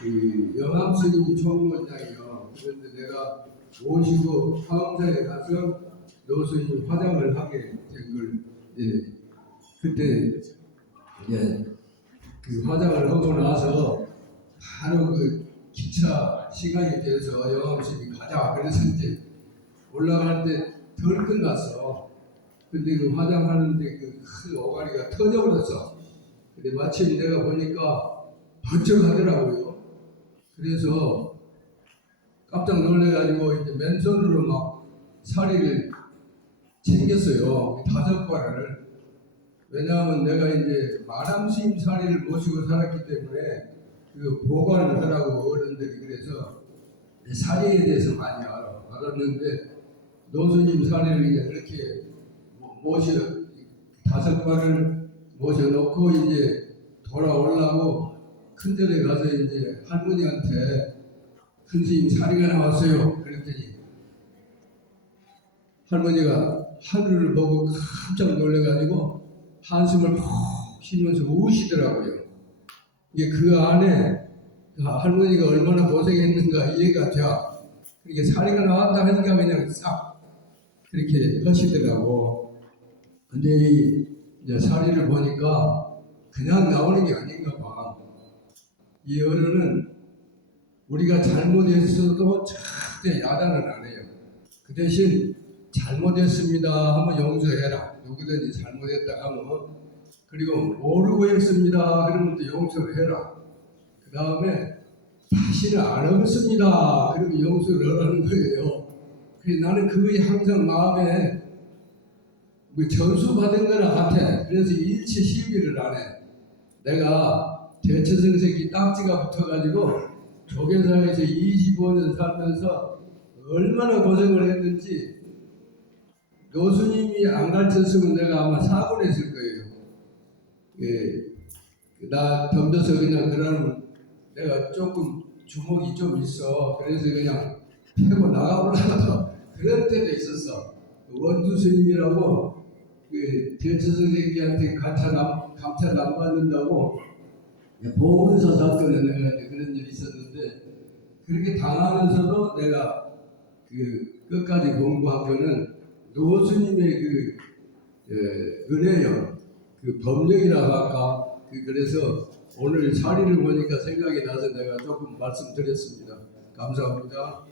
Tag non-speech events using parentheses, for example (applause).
그 영암 스님 총무장이요. 그런데 내가 모시고 화엄사에 가서 노스님 화장을 하게 된 걸 이제 그때 이제 그 화장을 하고 나서 바로 그 기차 시간이 돼서 영암 스님이 가자 그래서 이제 때덜 끝났어. 근데 그 화장하는데 그큰 오가리가 터져버렸어. 근데 마침 내가 보니까 번쩍 하더라고요. 그래서 깜짝 놀래가지고 이제 맨손으로 막 사리를 챙겼어요. 다섯 발을. 왜냐하면 내가 이제 마람스님 사리를 모시고 살았기 때문에 그 보관을 하라고 어른들이 그래서 이 사리에 대해서 많이 알아. 알았는데 노수님 사리를 이제 이렇게 모- 모셔 다섯 발을 모셔놓고 이제 돌아오려고 큰 절에 가서 이제 할머니한테 큰 스님 사리가 나왔어요. 그랬더니 할머니가 하늘을 보고 깜짝 놀래가지고 한숨을 푹 쉬면서 우시더라고요. 이게 그 안에 그 할머니가 얼마나 고생했는가 이해가 돼. 이게 사리가 나왔다 하니까 그냥 싹 그렇게 하시더라고. 근데 이 사리를 보니까 그냥 나오는 게 아닌가 봐. 이 어른은 우리가 잘못했어도 절대 야단을 안 해요. 그 대신 잘못했습니다 하면 용서해라. 누구든지 잘못했다 하면 그리고 모르고 했습니다 그러면 또 용서를 해라. 그 다음에 다시는 안 하겠습니다. 그러면 용서를 하라는 거예요. 그래서 나는 그게 항상 마음에 뭐 전수 받은 거나 같아. 그래서 일체 시비를 안 해. 내가 대처생색이 딱지가 붙어가지고 조계사에서 25년 살면서 얼마나 고생을 했는지 교수님이 안 가르쳤으면 내가 아마 사고 냈을 거예요. 예, 나 덤벼서 그냥 그러는 내가 조금 주먹이 좀 있어. 그래서 그냥 패고 나가보려고 (laughs) 그런 때도 있었어. 그 원두 스님이라고 그 대처 선생님한테 감찰 안 받는다고 보험사 사건에 내가 이제 그런 일이 있었는데 그렇게 당하면서도 내가 그 끝까지 공부한 거는 노스님의 그 예, 은혜요. 그 법령이라고 할까. 그 그래서 오늘 자리를 보니까 생각이 나서 내가 조금 말씀드렸습니다. 감사합니다.